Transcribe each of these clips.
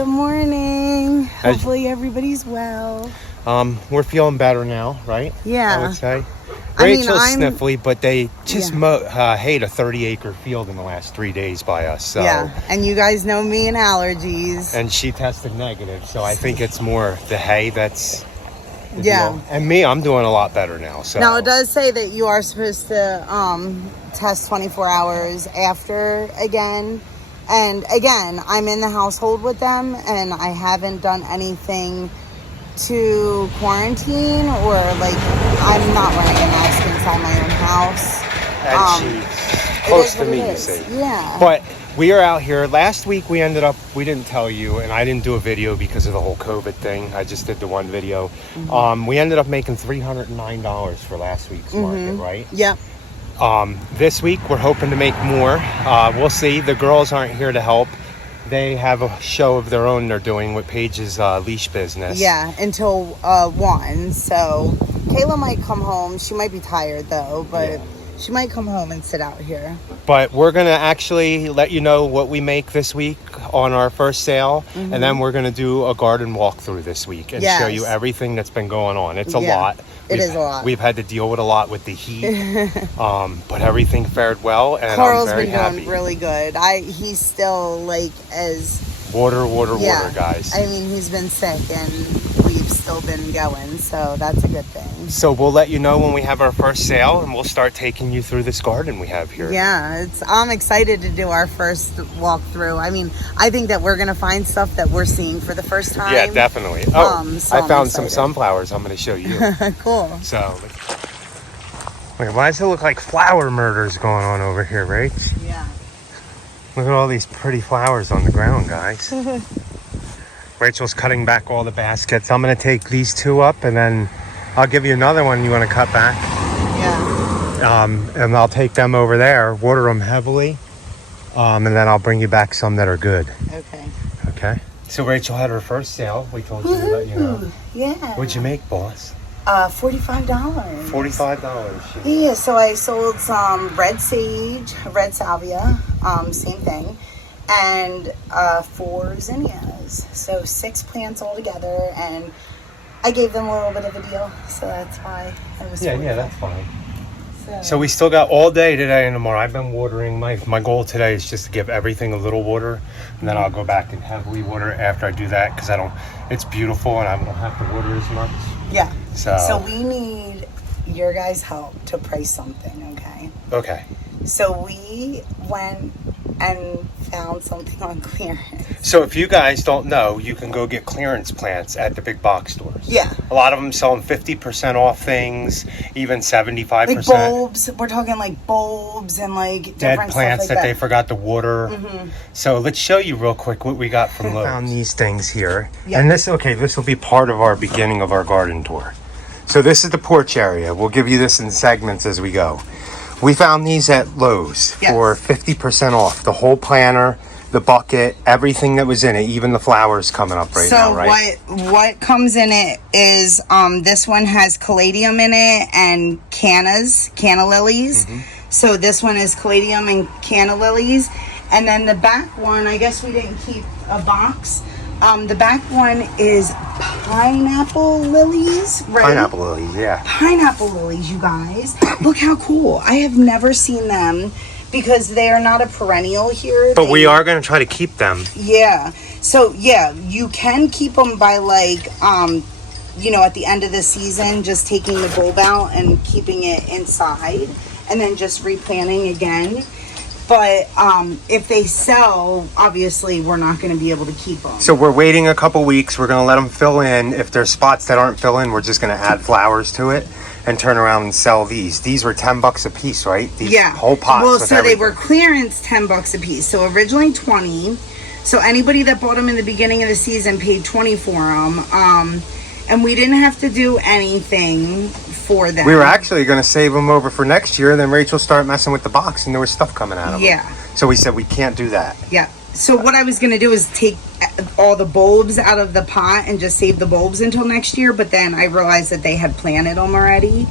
Good morning. Hopefully everybody's well. We're feeling better now, right? Yeah. I would say. I mean, Rachel's sniffly, but they just hayed a 30-acre field in the last 3 days by us. So. Yeah, and you guys know me and allergies. And she tested negative, so I think it's more the hay that's... Yeah. And me, I'm doing a lot better now. So. Now, it does say that you are supposed to test 24 hours after again. And again, I'm in the household with them, and I haven't done anything to quarantine, or like I'm not wearing a mask inside my own house. And she's close to me, you see. Yeah. But we are out here. Last week we didn't tell you, and I didn't do a video because of the whole COVID thing. I just did the one video. Mm-hmm. We ended up making $309 for last week's market, right? Yep. This week we're hoping to make more. We'll see. The girls aren't here to help. They have a show of their own they're doing with Paige's leash business. Yeah, until 1. So Kayla might come home. She might be tired though, but she might come home and sit out here. But we're going to actually let you know what we make this week on our first sale. Mm-hmm. And then we're going to do a garden walkthrough this week and show you everything that's been going on. It's a lot. It is a lot. We've had to deal with a lot with the heat, but everything fared well, and Carl's I'm very happy. Been doing really good. He's still like as water, guys. I mean, he's been sick, and we've still been going, so that's a good thing. So we'll let you know when we have our first sale, and we'll start taking you through this garden we have here. Yeah, I'm excited to do our first walkthrough. I mean, I think that we're gonna find stuff that we're seeing for the first time. Yeah, definitely. So I found some sunflowers I'm gonna show you. Cool. So, wait, why does it look like flower murders going on over here, Rach? Yeah. Look at all these pretty flowers on the ground, guys. Rachel's cutting back all the baskets. I'm going to take these 2 up, and then I'll give you another one you want to cut back. Yeah. And I'll take them over there, water them heavily, and then I'll bring you back some that are good. Okay. Okay. So Rachel had her first sale. We told you to let you know. Yeah. What'd you make, boss? $45. $45. Yeah, so I sold some red sage, red salvia, same thing, and 4 zinnias. So 6 plants altogether, and I gave them a little bit of a deal, so that's why it was. Yeah, that's fine. So we still got all day today and tomorrow. I've been watering. My goal today is just to give everything a little water, and then I'll go back and heavily water after I do that, because it's beautiful and I won't have to water as much. Yeah. So we need your guys' help to price something, okay? Okay. So we went and found something on clearance. So if you guys don't know, you can go get clearance plants at the big box stores. Yeah. A lot of them selling 50% off things, even 75%. Like bulbs. We're talking like bulbs and like different dead plants stuff like that they forgot to water. Mm-hmm. So let's show you real quick what we got from Lowe's. Found these things here. Yeah. And this will be part of our beginning of our garden tour. So this is the porch area. We'll give you this in segments as we go. We found these at Lowe's for 50% off. The whole planter, the bucket, everything that was in it, even the flowers coming up now, right? So what comes in it is this one has caladium in it and canna lilies. Mm-hmm. So this one is caladium and canna lilies. And then the back one, I guess we didn't keep a box. The back one is pineapple lilies, right? Pineapple lilies, yeah. Pineapple lilies, you guys. Look how cool. I have never seen them because they are not a perennial here. But we are going to try to keep them. Yeah. So, yeah, you can keep them by like, at the end of the season, just taking the bulb out and keeping it inside and then just replanting again. But if they sell, obviously, we're not going to be able to keep them. So we're waiting a couple weeks. We're going to let them fill in. If there's spots that aren't filling, we're just going to add flowers to it and turn around and sell these. These were $10 a piece, right? These whole pots. Well, so they were clearance $10 a piece. So originally 20. So anybody that bought them in the beginning of the season paid 20 for them. And we didn't have to do anything for them. We were actually going to save them over for next year. Then Rachel started messing with the box, and there was stuff coming out of them. Yeah. So we said we can't do that. Yeah. So what I was going to do is take all the bulbs out of the pot and just save the bulbs until next year. But then I realized that they had planted them already.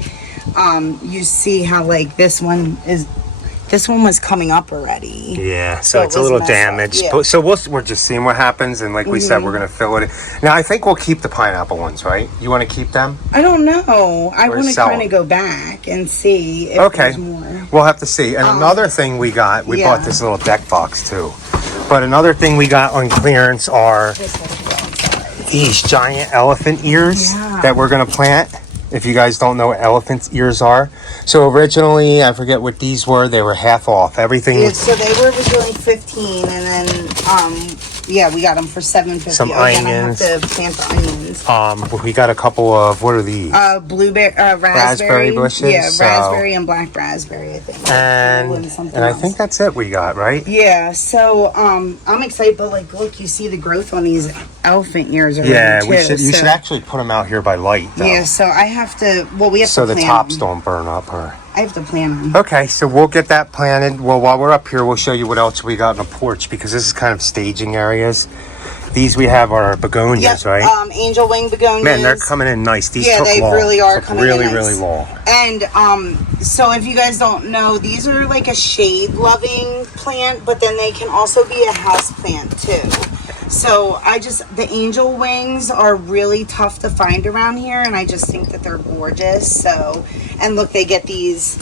You see how like this one is this one was coming up already. Yeah, so it's it a was little messed up, damaged. yeah. But, so we're just seeing what happens, and like we said, we're gonna fill it in. Now I think we'll keep the pineapple ones, right? You want to keep them? I don't know. I Or want to sell kind them? of go back and see if Okay, there's more. we'll have to see. And another thing we got, we bought this little deck box too. But another thing we got on clearance are these giant elephant ears that we're gonna plant. If you guys don't know what elephant's ears are. So originally, I forget what these were, they were half off. Everything Yeah, so they were originally 15, and then yeah, we got them for $7.50. Some onions. I have to plant the onions. We got a couple of, what are these? Blueberry, raspberry. Raspberry bushes, Yeah, so- raspberry and black raspberry, I think. And I think that's it we got, right? Yeah, so I'm excited, but like, look, you see the growth on these elephant ears already. Yeah, too, you should actually put them out here by light, though. Yeah, so I have to. Well, we have So to the plant tops them. don't burn up, or... I have to plant them. Okay, so we'll get that planted. Well, while we're up here, we'll show you what else we got in the porch, because this is kind of staging areas. These we have are begonias, right? Angel wing begonias. Man, they're coming in nice. These took they long. really are Took coming really, in nice. really long. And so if you guys don't know, these are like a shade-loving plant, but then they can also be a house plant too. So the angel wings are really tough to find around here, and I just think that they're gorgeous. So, and look, they get these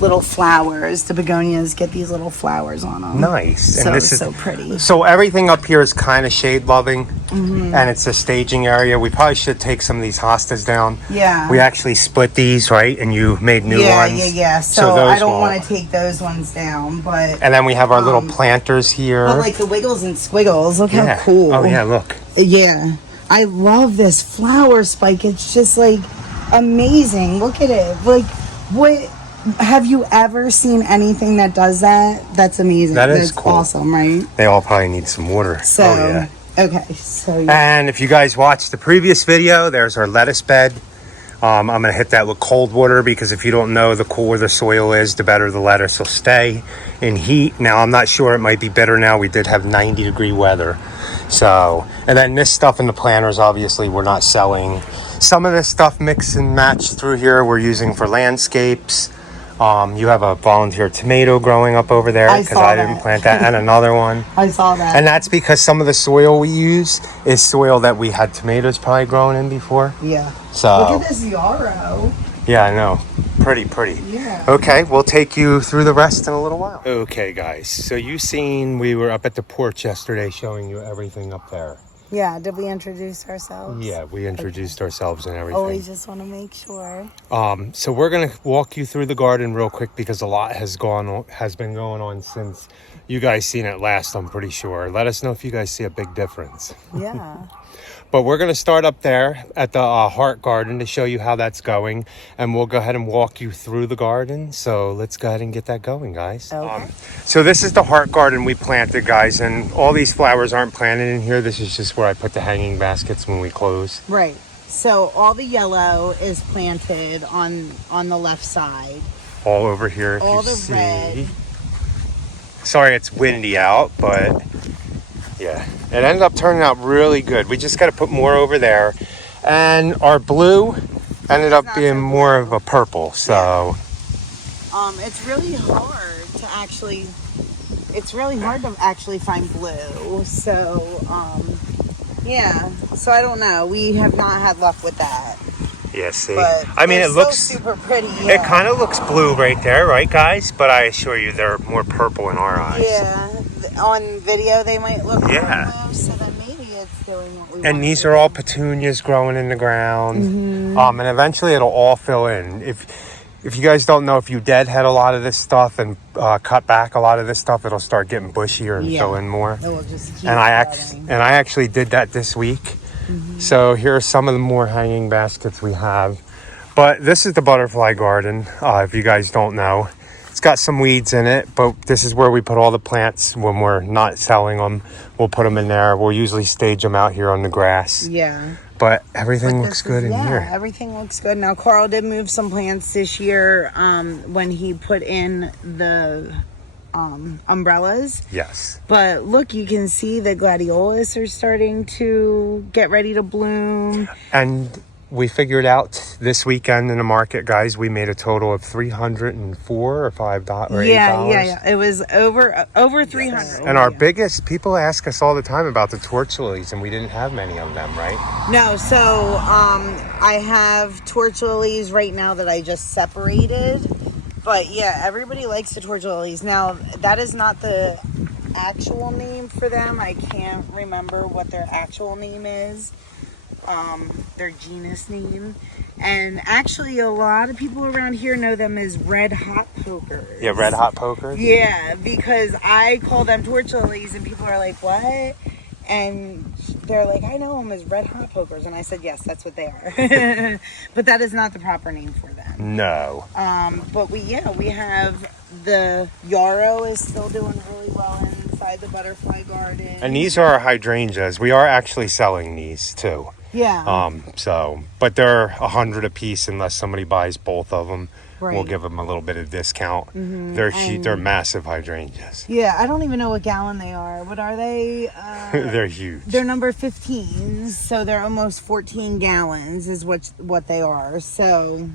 little flowers. The begonias get these little flowers on them. Nice. So, And this is so pretty. So everything up here is kind of shade loving, and it's a staging area. We probably should take some of these hostas down. Yeah. We actually split these, right? And you made new ones. Yeah. So those I don't won't. want to take those ones down, but And then we have our little planters here. but like the wiggles and squiggles, look how cool. Oh yeah, look. Yeah, I love this flower spike. It's just like amazing. Look at it. Like, what? Have you ever seen anything that does that? That's amazing. That's That's cool. awesome, right? They all probably need some water. So, oh yeah. okay, so yeah. And if you guys watched the previous video, there's our lettuce bed. I'm going to hit that with cold water, because if you don't know, the cooler the soil is, the better the lettuce will stay in heat. Now, I'm not sure, it might be better now. We did have 90-degree weather. So, and then this stuff in the planters, obviously, we're not selling. Some of this stuff mix and match through here we're using for landscapes. You have a volunteer tomato growing up over there, because I didn't plant that, and another one. I saw that. And that's because some of the soil we use is soil that we had tomatoes probably growing in before. Yeah. So Look at this yarrow. yeah, I know. Pretty. Yeah. Okay, we'll take you through the rest in a little while. Okay, guys. So you seen we were up at the porch yesterday showing you everything up there. Yeah, did we introduce ourselves? Yeah, we introduced ourselves and everything. Always just want to make sure. So we're gonna walk you through the garden real quick, because a lot has been going on since you guys seen it last, I'm pretty sure. Let us know if you guys see a big difference. Yeah. But we're gonna start up there at the heart garden to show you how that's going, and we'll go ahead and walk you through the garden. So let's go ahead and get that going, guys. Okay. So this is the heart garden we planted, guys, and all these flowers aren't planted in here. This is just where I put the hanging baskets when we close. Right. So all the yellow is planted on the left side. All over here, if All you the see. red. Sorry, it's windy out, but yeah, it ended up turning out really good. We just got to put more over there, and our blue ended up being more of a purple. So it's really hard to actually. It's really hard to actually find blue. So yeah. So I don't know. We have not had luck with that. yeah, see, But I mean, they're it looks still super pretty. It kind of looks blue right there, right, guys? But I assure you, they're more purple in our eyes. Yeah. On video, they might look Yeah. blue, so then maybe it's doing what we want. And these to are do. all petunias growing in the ground. Mm-hmm. And eventually it'll all fill in. If you guys don't know, if you deadhead a lot of this stuff and cut back a lot of this stuff, it'll start getting bushier and fill in more. It will just keep And I growing. actually did that this week. So here are some of the more hanging baskets we have. But this is the butterfly garden, if you guys don't know. It's got some weeds in it, but this is where we put all the plants when we're not selling them. We'll put them in there. We'll usually stage them out here on the grass. Yeah. But everything But looks this good is- in here. Everything looks good. Now, Carl did move some plants this year when he put in the umbrellas. Yes. But look, you can see the gladiolus are starting to get ready to bloom. And we figured out this weekend in the market, guys, we made a total of $304 or $5 or $8. Yeah. It was over 300. And our biggest, people ask us all the time about the torch lilies, and we didn't have many of them, right? No, so I have torch lilies right now that I just separated. But yeah, everybody likes the torch lilies. Now, that is not the actual name for them. I can't remember what their actual name is. Their genus name. And actually a lot of people around here know them as red hot pokers. Yeah, red hot pokers. Yeah, because I call them torch lilies and people are like, what? And they're like, I know them as red hot pokers. And I said, yes, that's what they are. But that is not the proper name for them. No. But we have the yarrow is still doing really well inside the butterfly garden. And these are our hydrangeas. We are actually selling these too. Yeah. But they're 100 a piece unless somebody buys both of them. Right. We'll give them a little bit of discount. Mm-hmm. They're massive hydrangeas. Yeah, I don't even know what gallon they are. What are they? They're huge. They're number 15, so they're almost 14 gallons is what they are. So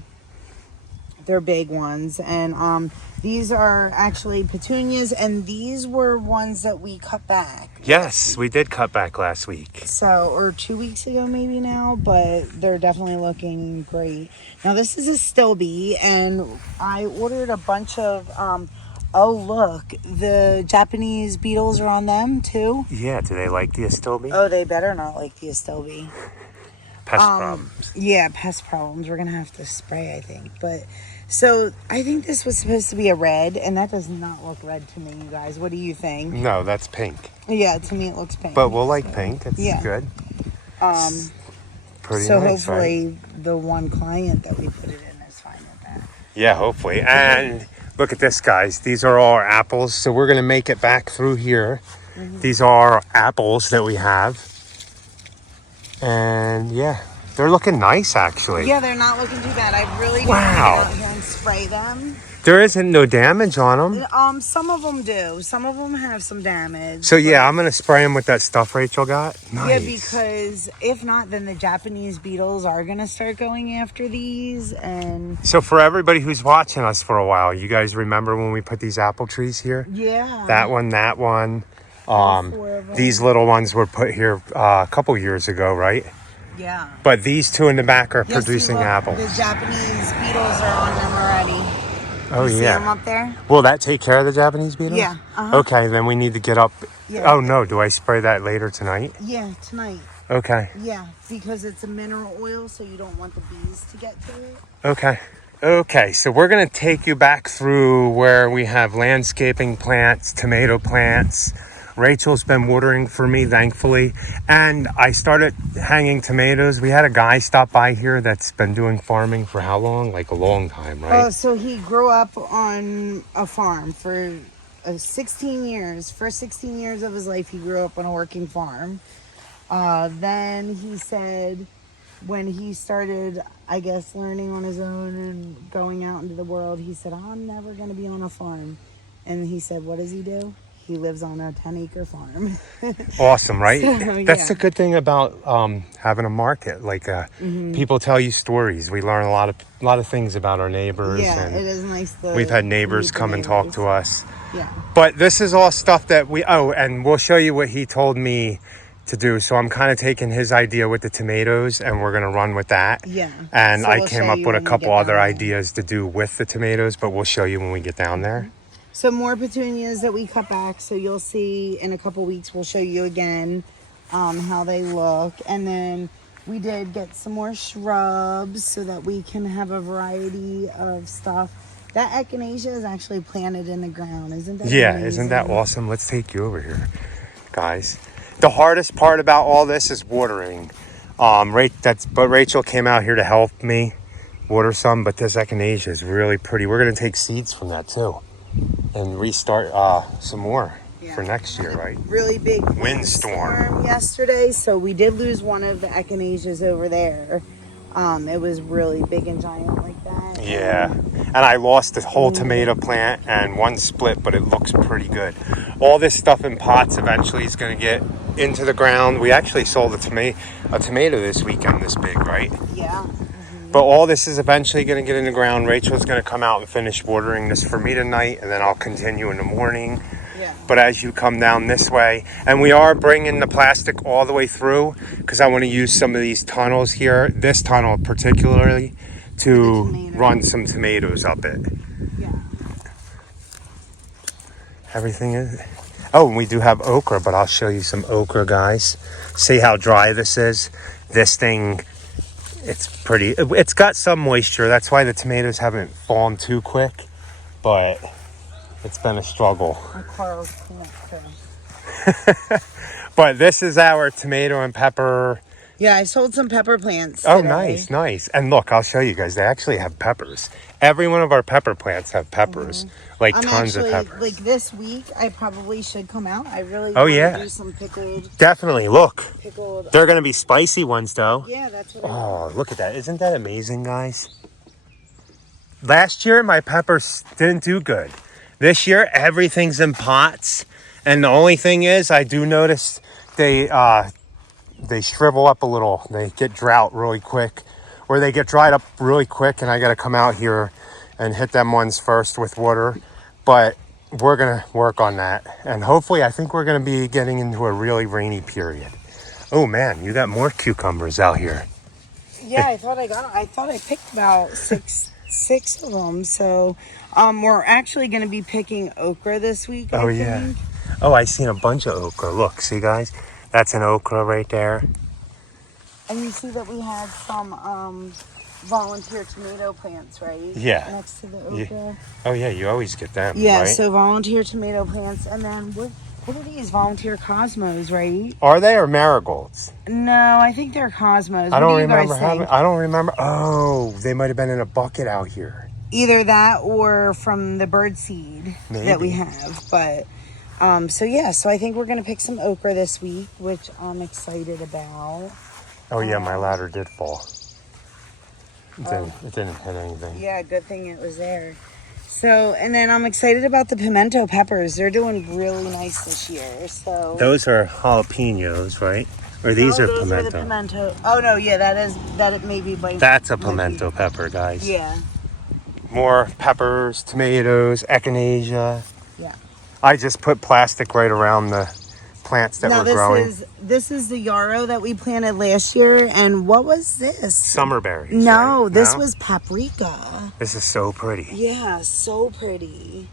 they're big ones. And these are actually petunias, and these were ones that we cut back. Yes, we did cut back last week. So, or 2 weeks ago maybe now, but they're definitely looking great. Now this is a stilby, and I ordered a bunch of, oh look, the Japanese beetles are on them too. Yeah, do they like the astilbe? Oh, they better not like the astilbe. Pest problems. Yeah, pest problems. We're gonna have to spray, I think. But so I think this was supposed to be a red, and that does not look red to me, you guys. What do you think? No, that's pink. Yeah, to me it looks pink. But we'll like pink. It's good. Pretty so nice, hopefully right? the one client that we put it in is fine with that. Yeah, hopefully. And look at this, guys. These are all our apples. So we're going to make it back through here. Mm-hmm. These are apples that we have. And yeah, they're looking nice, actually. Yeah, they're not looking too bad. I really didn't get out here and spray them. There isn't no damage on them. Some of them do. Some of them have some damage. So yeah, I'm gonna spray them with that stuff Rachel got. Nice. Yeah, because if not, then the Japanese beetles are gonna start going after these. And so for everybody who's watching us for a while, you guys remember when we put these apple trees here? Yeah. That one. These little ones were put here a couple years ago, right? Yeah. But these two in the back are producing apples. The Japanese beetles are on them already. Oh, you yeah. See them up there? Will that take care of the Japanese beetles? Yeah. Uh-huh. Okay, then we need to get up. Yeah. Oh, no. Do I spray that later tonight? Yeah, tonight. Okay. Yeah, because it's a mineral oil, so you don't want the bees to get to it. Okay. Okay, so we're going to take you back through where we have landscaping plants, tomato plants. Rachel's been watering for me, thankfully. And I started hanging tomatoes. We had a guy stop by here that's been doing farming for how long? Like a long time, right? So he grew up on a farm for 16 years. First 16 years of his life, he grew up on a working farm. Then he said when he started, I guess, learning on his own and going out into the world, he said, I'm never going to be on a farm. And he said, what does he do? He lives on a 10-acre farm. Awesome, right? So, that's the good thing about having a market. Like people tell you stories. We learn a lot of things about our neighbors. Yeah, and it is nice. We've had neighbors come and talk to us. Yeah. But this is all stuff that and we'll show you what he told me to do. So I'm kind of taking his idea with the tomatoes and we're going to run with that. Yeah. And so I came up with a couple other ideas to do with the tomatoes, but we'll show you when we get down there. Some more petunias that we cut back, so you'll see in a couple weeks. We'll show you again how they look. And then we did get some more shrubs so that we can have a variety of stuff. That echinacea is actually planted in the ground. Isn't that amazing? Isn't that awesome? Let's take you over here, guys. The hardest part about all this is watering. But Rachel came out here to help me water some, but this echinacea is really pretty. We're going to take seeds from that too. And restart some more for next year, right? Really big windstorm yesterday, so we did lose one of the echinaceas over there. It was really big and giant like that. Yeah, and I lost the whole tomato plant and one split, but it looks pretty good. All this stuff in pots eventually is going to get into the ground. We actually sold a tomato this weekend this big, right? Yeah. But all this is eventually going to get in the ground. Rachel's going to come out and finish watering this for me tonight, and then I'll continue in the morning. Yeah. But as you come down this way, and we are bringing the plastic all the way through because I want to use some of these tunnels here, this tunnel particularly, to run some tomatoes up it. Yeah. Everything is... Oh, and we do have okra, but I'll show you some okra, guys. See how dry this is? This thing, it's pretty... It's got some moisture. That's why the tomatoes haven't fallen too quick. But it's been a struggle. Carl's too. But this is our tomato and pepper... Yeah, I sold some pepper plants Oh, today. nice, nice. And look, I'll show you guys. They actually have peppers. Every one of our pepper plants have peppers. Like tons of peppers. Like this week, I probably should come out. I really want to do some pickled. Definitely. Look. Pickled. They're going to be spicy ones, though. Yeah, that's what Oh, look at that. Isn't that amazing, guys? Last year, my peppers didn't do good. This year, everything's in pots. And the only thing is, I do notice they shrivel up a little. They get drought really quick, or they get dried up really quick, and I got to come out here and hit them ones first with water. But we're going to work on that, and hopefully I think we're going to be getting into a really rainy period. Oh man, you got more cucumbers out here. Yeah, I thought I picked about six of them. So we're actually going to be picking okra this week. I think. Oh, I seen a bunch of okra. Look, see guys, that's an okra right there. And you see that we had some volunteer tomato plants, right? Yeah. Next to the okra. Yeah. Oh yeah, you always get them. Yeah, right? so volunteer tomato plants, and then what are these? Volunteer cosmos, right? Are they or marigolds? No, I think they're cosmos. I don't remember I don't remember. Oh, they might have been in a bucket out here. Either that or from the bird seed that we have, but. So I think we're gonna pick some okra this week, which I'm excited about. Oh yeah, my ladder did fall. It didn't hit anything. Yeah, good thing it was there. So, and then I'm excited about the pimento peppers. They're doing really nice this year. So those are jalapenos, right? Or these are those pimento. Are the pimento. Oh no, yeah, it may be. That's a pimento pepper, guys. Yeah. More peppers, tomatoes, echinacea. Yeah. I just put plastic right around the plants that were growing. This is the yarrow that we planted last year, and what was this? Summer berries. No, right? this was paprika. This is so pretty. Yeah, so pretty.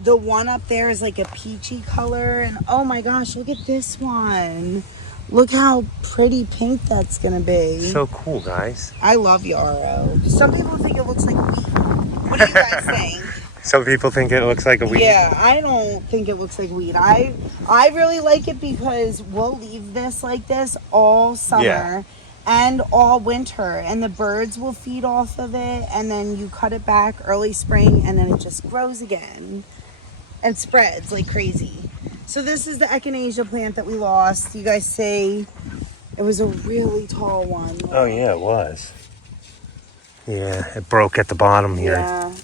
The one up there is like a peachy color, and oh my gosh, look at this one. Look how pretty pink that's gonna be. So cool, guys. I love yarrow. Some people think it looks like wheat. What do you guys think? Some people think it looks like a weed. Yeah, I don't think it looks like weed. I really like it because we'll leave this like this all summer and all winter, and the birds will feed off of it, and then you cut it back early spring, and then it just grows again and spreads like crazy. So this is the echinacea plant that we lost. You guys say it was a really tall one. Oh yeah, it was. Yeah, it broke at the bottom here. Yeah.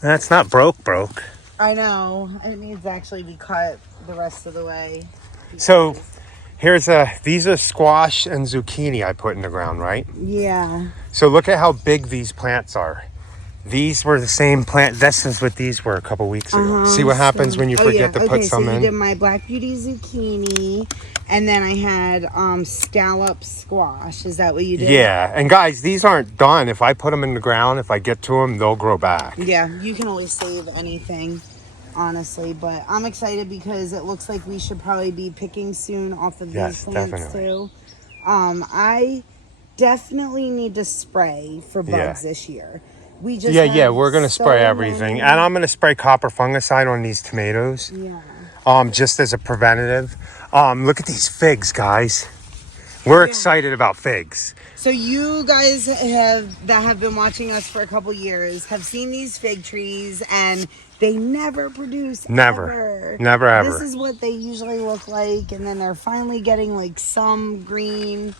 That's not broke. I know, and it needs to actually be cut the rest of the way. So, these are squash and zucchini I put in the ground, right? Yeah. So look at how big these plants are. These were the same plant. This is what these were a couple weeks ago. See what happens when you forget to put some in? So you did my black beauty zucchini, and then I had scallop squash. Is that what you did? Yeah, and guys, these aren't done. If I put them in the ground, if I get to them, they'll grow back. Yeah, you can always save anything, honestly. But I'm excited because it looks like we should probably be picking soon off of these plants too. I definitely need to spray for bugs this year. We just we're gonna spray everything, and I'm gonna spray copper fungicide on these tomatoes. Yeah. Just as a preventative. Look at these figs, guys. We're excited about figs. So you guys that have been watching us for a couple years have seen these fig trees, and they never produce. Never ever. This is what they usually look like, and then they're finally getting like some green.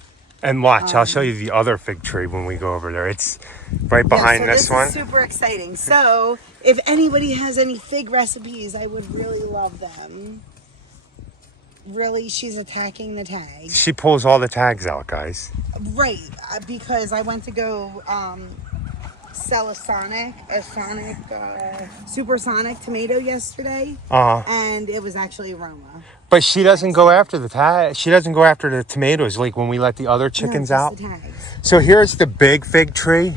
And watch, I'll show you the other fig tree when we go over there. It's right behind this one. This is super exciting. So if anybody has any fig recipes, I would really love them. really, she's attacking the tags. She pulls all the tags out, guys. Right, because I went to go sell a supersonic tomato yesterday, and it was actually Roma. But she doesn't go after the tag. She doesn't go after the tomatoes like when we let the other chickens out. The tags. So here's the big fig tree,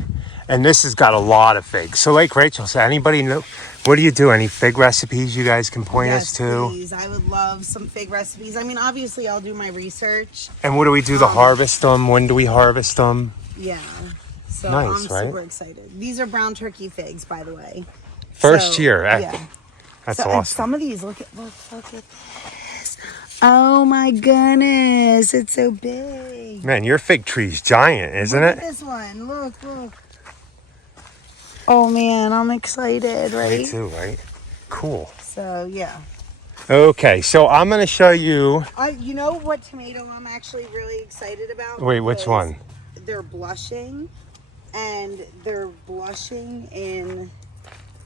and this has got a lot of figs. So like Rachel said, anybody know? What do you do? Any fig recipes you guys can point us to? Please. I would love some fig recipes. I mean, obviously, I'll do my research. And what do we do to harvest them? When do we harvest them? Yeah. So nice, I'm super excited. These are brown turkey figs, by the way. First year. Yeah. That's awesome. Some of these, look at this. Oh my goodness, it's so big. Man, your fig tree's giant, isn't it? Look at this one. Look. Oh man, I'm excited, right? Me too, right? Cool. So yeah. Okay, so I'm going to show you. You know what tomato I'm actually really excited about? Wait, which one? They're blushing, and they're blushing in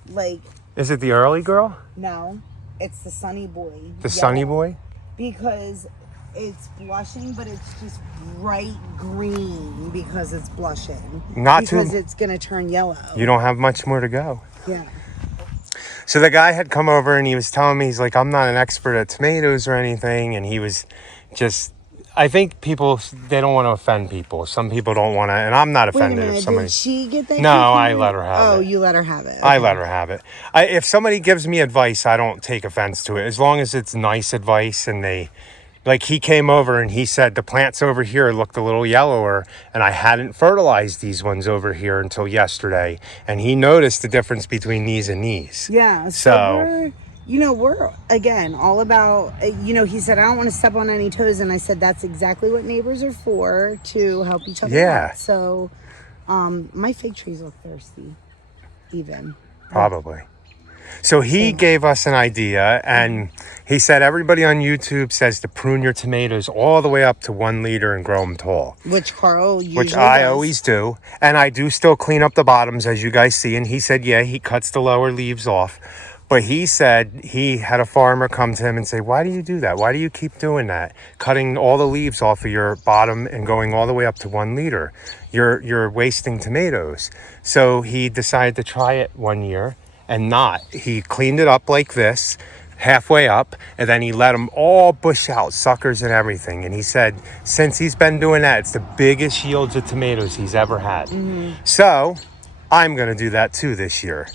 like. Is it the early girl? No, it's the Sunny Boy. The Sunny Boy? Because it's blushing, but it's just bright green because it's blushing. Because it's going to turn yellow. You don't have much more to go. Yeah. So the guy had come over and he was telling me, he's like, I'm not an expert at tomatoes or anything. And he was just, I think people, they don't want to offend people. Some people don't want to, and I'm not offended. Wait a minute, did she get that? No, I let her have it. Oh, you let her have it. Okay. I let her have it. If somebody gives me advice, I don't take offense to it. As long as it's nice advice and they, like he came over and he said the plants over here looked a little yellower and I hadn't fertilized these ones over here until yesterday. And he noticed the difference between these and these. Yeah. So we're again all about, he said, I don't want to step on any toes. And I said, that's exactly what neighbors are for, to help each other out. So my fig trees look thirsty, even. Probably. So he gave us an idea, and he said everybody on YouTube says to prune your tomatoes all the way up to 1 liter and grow them tall. Which Carl usually Which I does. always do. And I do still clean up the bottoms, as you guys see. And he said, yeah, he cuts the lower leaves off. But he said he had a farmer come to him and say, why do you do that? Why do you keep doing that? Cutting all the leaves off of your bottom and going all the way up to 1 liter. You're wasting tomatoes. So he decided to try it 1 year. And he cleaned it up like this, halfway up, and then he let them all bush out, suckers and everything. And he said, since he's been doing that, it's the biggest yields of tomatoes he's ever had. Mm-hmm. So I'm going to do that too this year.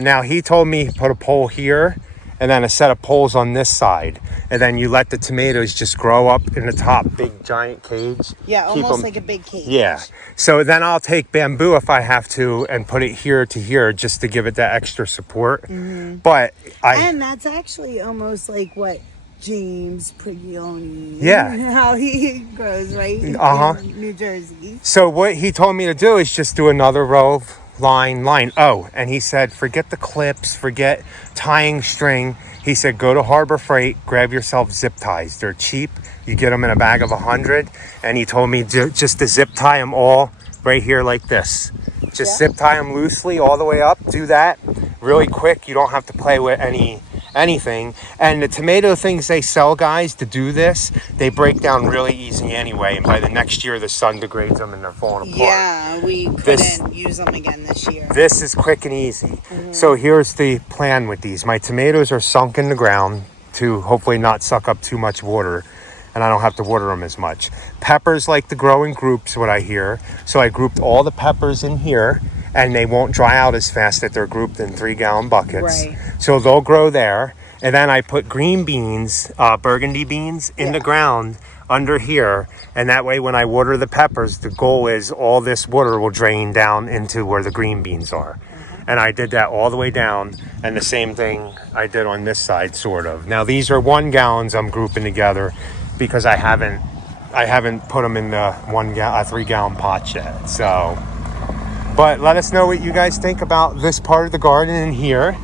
Now he told me put a pole here and then a set of poles on this side. And then you let the tomatoes just grow up in the top, big giant cage. Yeah, almost like a big cage. Yeah. So then I'll take bamboo if I have to and put it here to here just to give it that extra support. Mm-hmm. And that's actually almost like what James Prigioni, how he grows, right? In New Jersey. So what he told me to do is just do another row of line. Oh, and he said, forget the clips, forget tying string. He said, go to Harbor Freight, grab yourself zip ties. They're cheap. You get them in a bag of 100. And he told me just to zip tie them all right here like this. Just zip tie them loosely all the way up. Do that really quick. You don't have to play with anything. And the tomato things they sell, guys, to do this, they break down really easy anyway. And by the next year, the sun degrades them and they're falling apart. Yeah, we couldn't use them again this year. This is quick and easy. Mm-hmm. So here's the plan with these. My tomatoes are sunk in the ground to hopefully not suck up too much water. And I don't have to water them as much. Peppers like to grow in groups, what I hear. So I grouped all the peppers in here. And they won't dry out as fast that they're grouped in 3-gallon buckets. Right. So they'll grow there. And then I put green beans, burgundy beans, in the ground under here. And that way when I water the peppers, the goal is all this water will drain down into where the green beans are. Mm-hmm. And I did that all the way down. And the same thing I did on this side, sort of. Now these are 1 gallons I'm grouping together because I haven't put them in the 3-gallon pot yet. So... But let us know what you guys think about this part of the garden in here.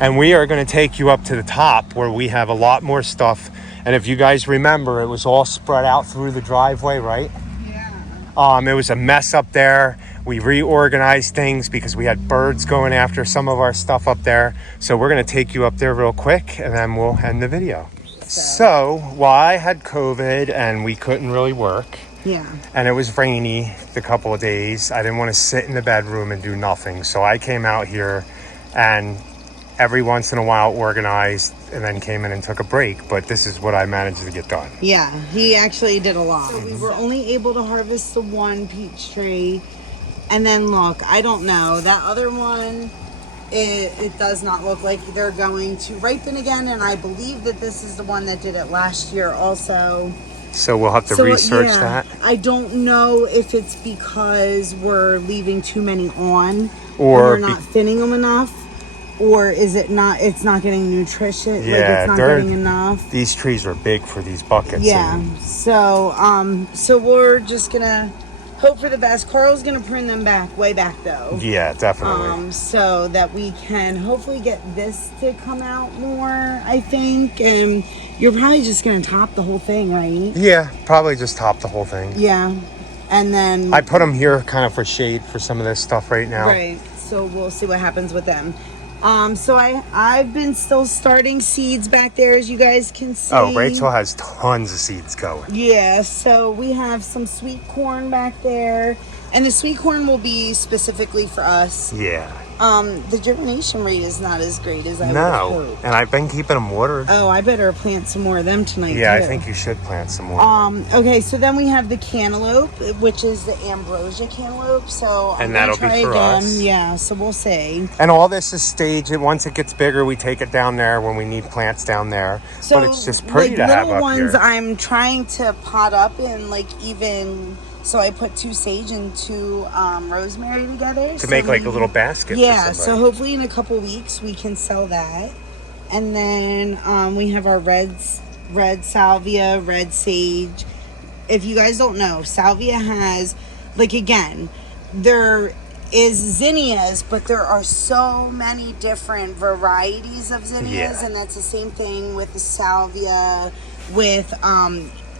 And we are going to take you up to the top where we have a lot more stuff. And if you guys remember, it was all spread out through the driveway, right? Yeah. It was a mess up there. We reorganized things because we had birds going after some of our stuff up there. So we're going to take you up there real quick and then we'll end the video. So while I had COVID and we couldn't really work, and it was rainy the couple of days, I didn't want to sit in the bedroom and do nothing. So I came out here and every once in a while organized and then came in and took a break. But this is what I managed to get done. Yeah, he actually did a lot. So we were only able to harvest the one peach tree. And then look, I don't know, that other one, it does not look like they're going to ripen again. And I believe that this is the one that did it last year also. So we'll have to research that. I don't know if it's because we're leaving too many on, or we're not thinning them enough, or is it not? It's not getting nutrition. Yeah, like it's not getting enough. These trees are big for these buckets. Yeah. So we're just gonna hope for the best. Carl's gonna prune them way back though. Yeah, definitely. So that we can hopefully get this to come out more, I think. And you're probably just gonna top the whole thing, right? Yeah, probably just top the whole thing. Yeah. And then I put them here kind of for shade for some of this stuff right now. Right. So we'll see what happens with them. So I've been still starting seeds back there, as you guys can see. Oh, Rachel has tons of seeds going. Yeah, so we have some sweet corn back there. And the sweet corn will be specifically for us. Yeah. The germination rate is not as great as I would have hoped. And I've been keeping them watered. Oh, I better plant some more of them tonight, Yeah, too. I think you should plant some more. Okay, so then we have the cantaloupe, which is the ambrosia cantaloupe. So and that'll be for us. Yeah, so we'll see. And all this is staged. Once it gets bigger, we take it down there when we need plants down there. So, but it's just pretty to have up little ones here. I'm trying to pot up in, like, even... So I put 2 sage and 2 rosemary together. To make like a little basket. Yeah, so hopefully in a couple weeks we can sell that. And then we have our red salvia, red sage. If you guys don't know, salvia has, like, again, there is zinnias, but there are so many different varieties of zinnias. And that's the same thing with the salvia, with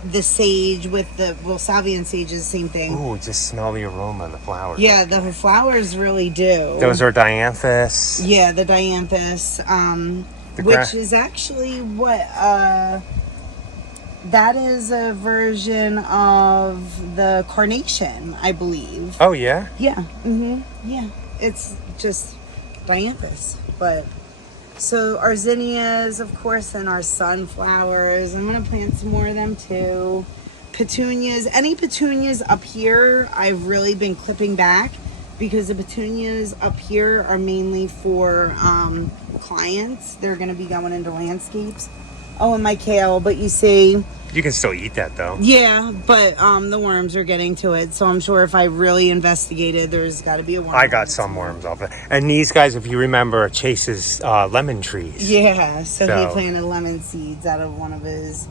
the sage, with the salvia and sage is the same thing. Ooh, just smell the aroma of the flowers. Yeah, the flowers really do. Those are dianthus. Yeah, the dianthus, which is actually what that is a version of the carnation, I believe. Oh yeah? Yeah. Yeah. It's just dianthus, but so our zinnias, of course, and our sunflowers. I'm going to plant some more of them, too. Petunias. Any petunias up here, I've really been clipping back because the petunias up here are mainly for clients. They're going to be going into landscapes. Oh, and my kale, but you see... You can still eat that, though. Yeah, but the worms are getting to it. So I'm sure if I really investigated, there's got to be a worm. I got some worms off it. And these guys, if you remember, Chase's lemon trees. Yeah, so he planted lemon seeds out of one of his...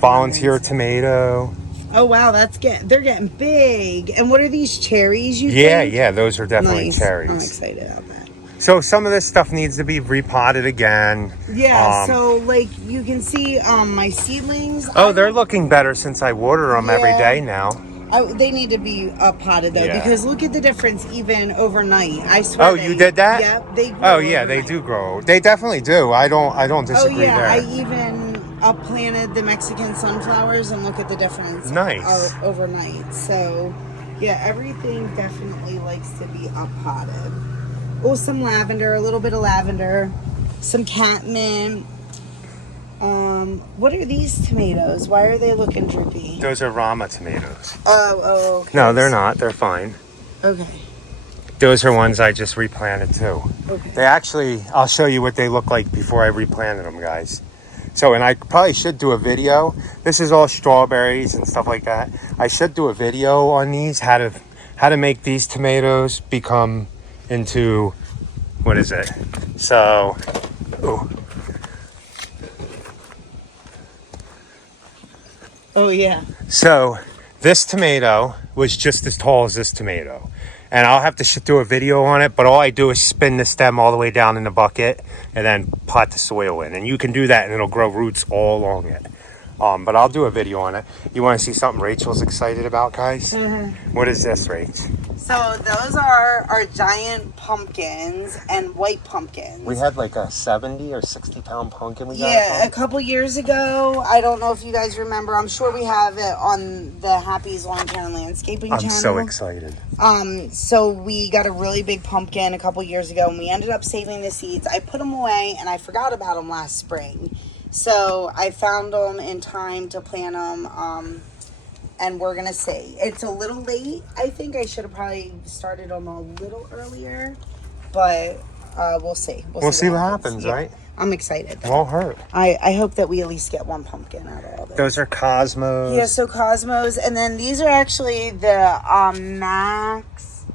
Volunteer tomato. Oh, wow, they're getting big. And what are these cherries you think? Yeah, those are definitely cherries. I'm excited about that. So some of this stuff needs to be repotted again. Yeah, so like you can see my seedlings. Oh, they're looking better since I water them every day now. They need to be potted though, because look at the difference even overnight. I swear. Oh, you did that? Yep, they grow. Oh yeah, they do grow. They definitely do. I don't disagree there. I even planted the Mexican sunflowers and look at the difference. Nice. Overnight. So yeah, everything definitely likes to be potted. Oh, some lavender, a little bit of lavender, some catmint. What are these tomatoes? Why are they looking droopy? Those are Rama tomatoes. Oh, okay. No, they're not. They're fine. Okay. Those are ones I just replanted too. Okay. They actually, I'll show you what they look like before I replanted them, guys. So, and I probably should do a video. This is all strawberries and stuff like that. I should do a video on these, how to make these tomatoes become into, what is it? So, ooh. Oh, yeah. So, this tomato was just as tall as this tomato. And I'll have to do a video on it, but all I do is spin the stem all the way down in the bucket and then pot the soil in. And you can do that and it'll grow roots all along it. But I'll do a video on it. You want to see something Rachel's excited about, guys? What is this, Rach? So those are our giant pumpkins and white pumpkins. We had like a 70 or 60 pound pumpkin we got. Yeah, a couple years ago. I don't know if you guys remember. I'm sure we have it on the Happy's Lawn Care and Landscaping channel. I'm so excited. So we got a really big pumpkin a couple years ago, and we ended up saving the seeds. I put them away, and I forgot about them last spring. So I found them in time to plant them. And we're gonna see. It's a little late. I think I should have probably started them a little earlier, but we'll see. We'll see what happens, yeah. right? I'm excited. It won't hurt. I hope that we at least get one pumpkin out of all this. Those are Cosmos. Yeah, so Cosmos, and then these are actually the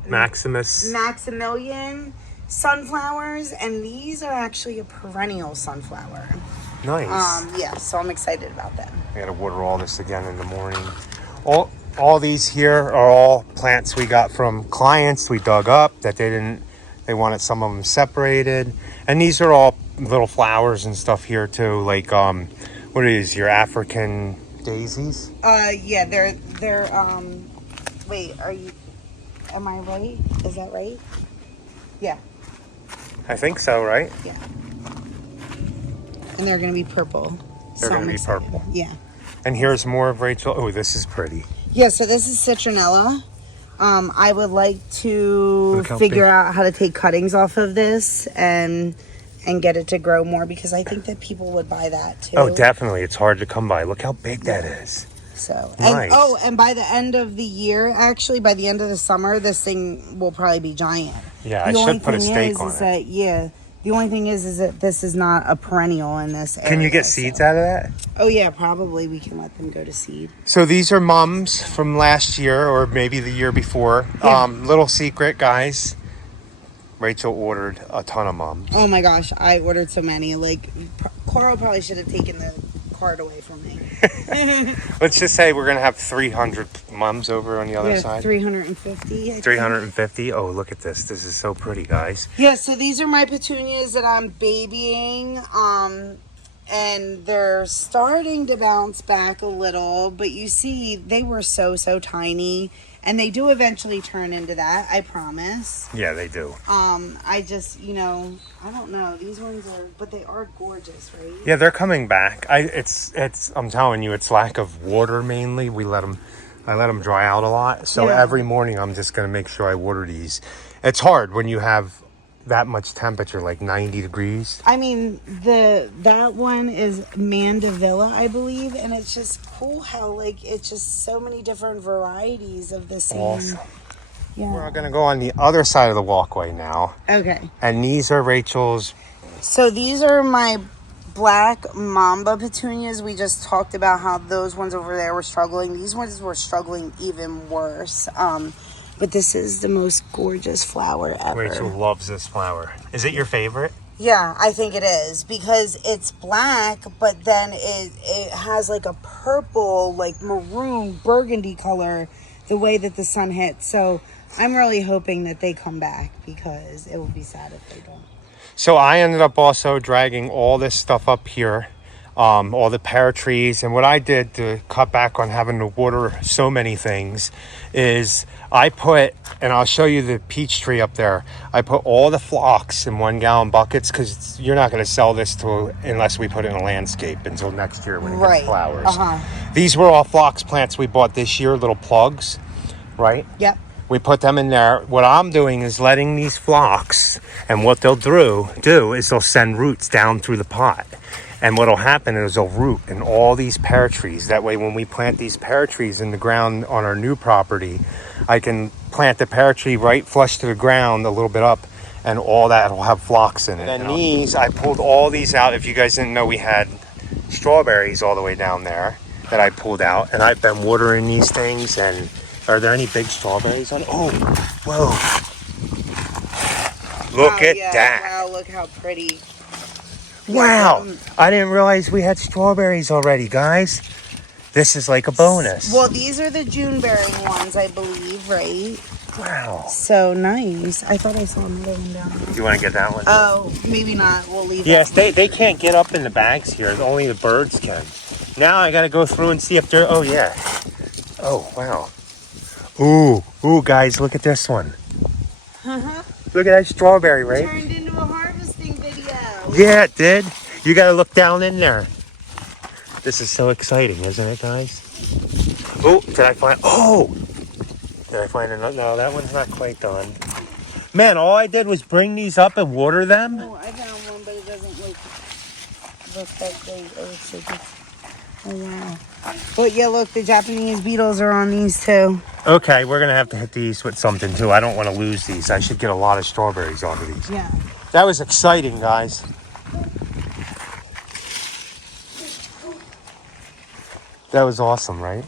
Maximilian sunflowers, and these are actually a perennial sunflower. Nice. Yeah, so I'm excited about them. I gotta water all this again in the morning. All these here are all plants we got from clients we dug up that they wanted some of them separated. And these are all little flowers and stuff here too, like what are these, your African daisies? Yeah, they're wait, am I right? Is that right? Yeah. I think so, right? Yeah. And they're gonna be purple. They're gonna be purple. Yeah. And here's more of Rachel. Oh, this is pretty. Yeah, so this is citronella. I would like to figure out how to take cuttings off of this and get it to grow more, because I think that people would buy that too. Oh, definitely. It's hard to come by. Look how big that is. So, nice. And by the end of the year, actually, by the end of the summer, this thing will probably be giant. Yeah, I should put a stake on it. Yeah. The only thing is that this is not a perennial in this area. Can you get seeds out of that? Oh, yeah, probably. We can let them go to seed. So these are mums from last year or maybe the year before. Yeah. Little secret, guys. Rachel ordered a ton of mums. Oh, my gosh. I ordered so many. Like, Coral probably should have taken the card away from me. Let's just say we're going to have 300 mums over on the other side. 350. 350. Oh, look at this. This is so pretty, guys. Yeah, so these are my petunias that I'm babying. And they're starting to bounce back a little, but you see they were so tiny, and they do eventually turn into that, I promise. Yeah, they do. I just, I don't know. These ones but they are gorgeous, right? Yeah, they're coming back. I'm telling you, it's lack of water mainly. I let them dry out a lot. So every morning I'm just going to make sure I water these. It's hard when you have that much temperature, like 90 degrees. I mean, that one is Mandevilla, I believe, and it's just cool how it's just so many different varieties of the same. Awesome. Yeah. We're going to go on the other side of the walkway now. Okay. And these are Rachel's. So these are my black mamba petunias. We just talked about how those ones over there were struggling. These ones were struggling even worse. But this is the most gorgeous flower ever. Rachel loves this flower. Is it your favorite? Yeah, I think it is, because it's black, but then it has like a purple, like maroon, burgundy color the way that the sun hits. So I'm really hoping that they come back, because it would be sad if they don't. So I ended up also dragging all this stuff up here, all the pear trees. And what I did to cut back on having to water so many things is I put, and I'll show you the peach tree up there, I put all the phlox in 1-gallon buckets, because you're not going to sell this unless we put it in a landscape until next year when it gets flowers. These were all phlox plants we bought this year, little plugs, right? Yep. We put them in there. What I'm doing is letting these phlox, and what they'll do is they'll send roots down through the pot. And what'll happen is they'll root in all these pear trees. That way when we plant these pear trees in the ground on our new property, I can plant the pear tree right flush to the ground a little bit up, and all that will have phlox in it. And these, I pulled all these out. If you guys didn't know, we had strawberries all the way down there that I pulled out. And I've been watering these things. And are there any big strawberries on it? Oh, whoa. Look at that. Wow, look how pretty. Wow, I didn't realize we had strawberries already, guys. This is like a bonus. Well, these are the June bearing ones, I believe, right? Wow. So nice. I thought I saw another one down there. You want to get that one? Oh, maybe not. We'll leave Yes, that one. they can't get up in the bags here. Only the birds can. Now I gotta go through and see if they're, oh yeah. Oh, wow. Ooh, guys, look at this one. Look at that strawberry, right? Turned into a harvesting video. Yeah, it did. You gotta look down in there. This is so exciting, isn't it, guys? Oh, did I find another? No, that one's not quite done. Man, all I did was bring these up and water them. Oh, I found one, but it doesn't look that great. Oh, it's so good. Oh, wow. But yeah, look, the Japanese beetles are on these too. Okay, we're gonna have to hit these with something too. I don't want to lose these. I should get a lot of strawberries off of these. Yeah. That was exciting, guys. That was awesome, right?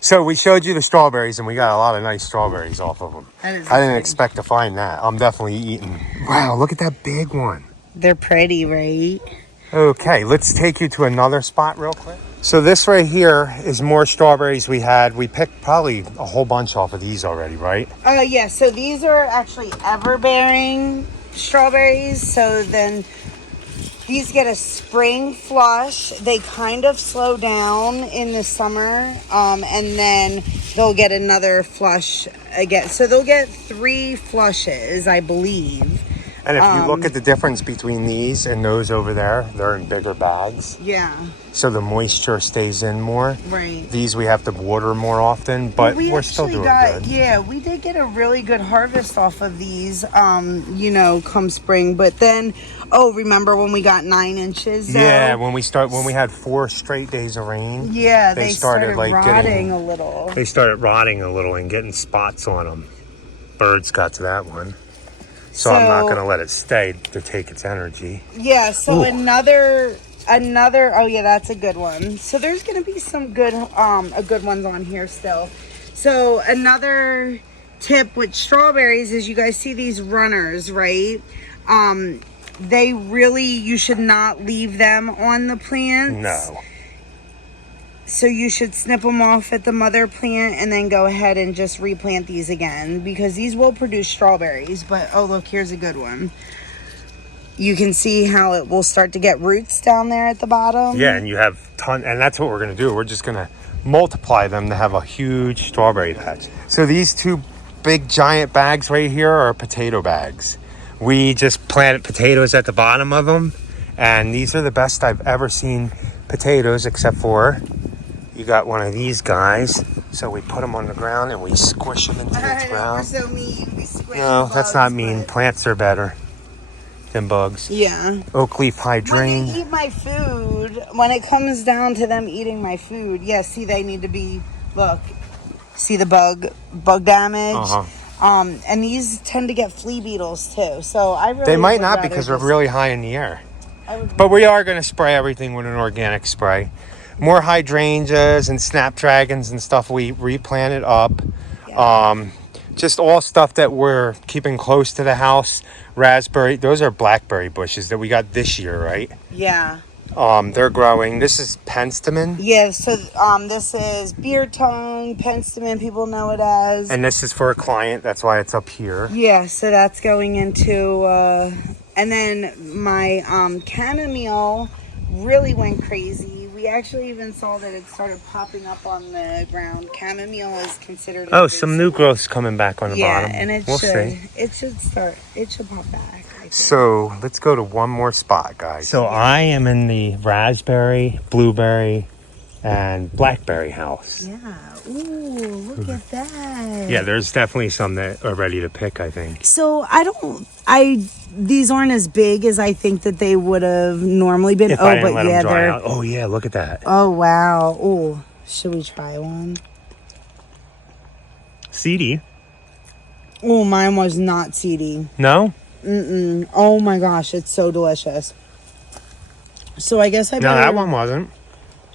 So we showed you the strawberries, and we got a lot of nice strawberries off of them. That is I didn't exciting. expect to find that. I'm definitely eating. Wow, look at that big one. They're pretty, right? Okay, let's take you to another spot real quick. So this right here is more strawberries we had. We picked probably a whole bunch off of these already, right? Yeah, so these are actually ever-bearing strawberries. So then these get a spring flush. They kind of slow down in the summer, and then they'll get another flush again. So they'll get 3 flushes, I believe. And if you look at the difference between these and those over there, they're in bigger bags. Yeah. So the moisture stays in more. Right. These we have to water more often, but we we're still doing good. Yeah, we did get a really good harvest off of these, come spring. But then, remember when we got 9 inches? Yeah, when we had 4 straight days of rain. Yeah, they started like rotting a little. They started rotting a little and getting spots on them. Birds got to that one. So I'm not going to let it stay to take its energy. Yeah, so Ooh. another, oh yeah, that's a good one. So there's going to be some good ones on here still. So another tip with strawberries is you guys see these runners, right? You should not leave them on the plants. No. So you should snip them off at the mother plant and then go ahead and just replant these again, because these will produce strawberries. But oh, look, here's a good one. You can see how it will start to get roots down there at the bottom. Yeah, and you have and that's what we're going to do. We're just going to multiply them to have a huge strawberry patch. So these 2 big giant bags right here are potato bags. We just planted potatoes at the bottom of them, and these are the best I've ever seen potatoes, except for you got one of these guys. So we put them on the ground and we squish them into the ground. We're so mean. We squish No, bugs, that's not mean. Plants are better than bugs. Yeah. Oak leaf When hydrangea. they eat my food, when it comes down to them eating my food, see, they need to be, look, see the bug damage? Uh-huh. And these tend to get flea beetles too. So I really They might would not rather because they're just- really high in the air. I would- But we are going to spray everything with an organic spray. More hydrangeas and snapdragons and stuff we replanted up. Yeah. Just all stuff that we're keeping close to the house. Raspberry, those are blackberry bushes that we got this year, right? Yeah. They're growing. This is penstemon. Yeah, so this is beer tongue, penstemon, people know it as. And this is for a client. That's why it's up here. Yeah, so that's going into, and then my chamomile really went crazy. We actually even saw that it started popping up on the ground. Chamomile is considered. Oh, some new growth's coming back on the bottom. Yeah, and it we'll should. see. It should pop back. I think. So let's go to one more spot, guys. So I am in the raspberry, blueberry, and blackberry house. Yeah. Ooh, look at that. Yeah, there's definitely some that are ready to pick, I think. So these aren't as big as I think that they would have normally been. If I didn't let them dry out. Oh yeah, look at that. Oh wow. Oh, should we try one? Seedy. Oh, mine was not seedy. No? Mm-mm. Oh my gosh, it's so delicious. So I guess I better. No, that one wasn't.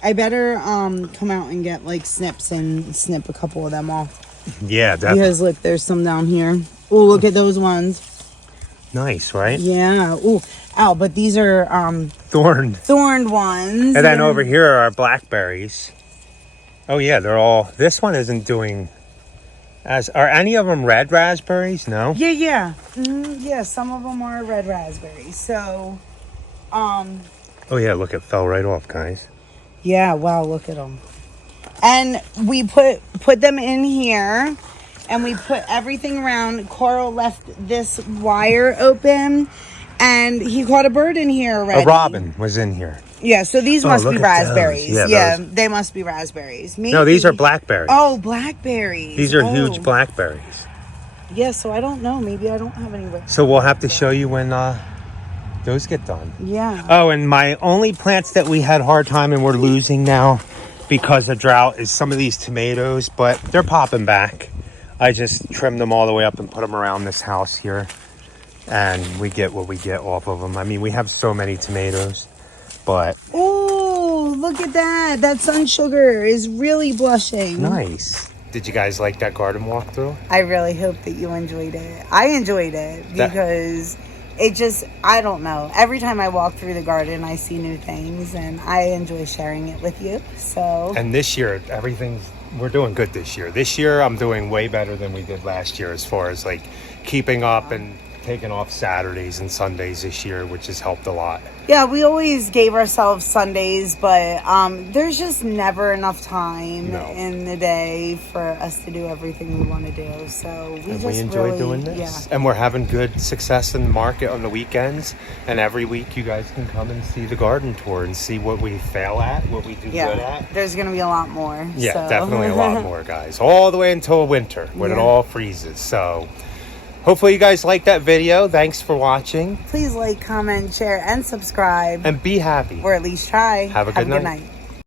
I better come out and get like snips and snip a couple of them off. Yeah, definitely. Because look, there's some down here. Oh, look at those ones. Nice, right? Yeah. Oh, ow, but these are thorned ones. And then over here are our blackberries. Oh yeah, they're all. This one isn't doing. Are any of them red raspberries? No. Yeah. Yeah, some of them are red raspberries. So, Oh yeah, look, it fell right off, guys. Yeah, wow, look at them. And we put them in here, and we put everything around. Coral left this wire open, and he caught a bird in here already. A robin was in here. Yeah, so these must be raspberries. Yeah, Yeah, they must be raspberries. Maybe. No, these are blackberries. Oh, blackberries. These are huge blackberries. Yeah, so I don't know. Maybe I don't have any. So we'll have to show you when those get done. Yeah. Oh, and my only plants that we had a hard time and we're losing now because of drought is some of these tomatoes, but they're popping back. I just trimmed them all the way up and put them around this house here, and we get what we get off of them. I mean, we have so many tomatoes, but... Oh, look at that. That sun sugar is really blushing. Nice. Did you guys like that garden walkthrough? I really hope that you enjoyed it. I enjoyed it because it just, I don't know. Every time I walk through the garden, I see new things, and I enjoy sharing it with you. So. And this year, we're doing good this year. This year, I'm doing way better than we did last year as far as like keeping up and taking off Saturdays and Sundays this year, which has helped a lot. Yeah, we always gave ourselves Sundays, but there's just never enough time in the day for us to do everything we want to do. So we enjoy doing this. Yeah. And we're having good success in the market on the weekends. And every week you guys can come and see the garden tour and see what we fail at, what we do good at. There's going to be a lot more. Yeah, definitely a lot more, guys. All the way until winter when it all freezes. So... hopefully you guys like that video. Thanks for watching. Please like, comment, share, and subscribe. And be happy. Or at least try. Have a good night.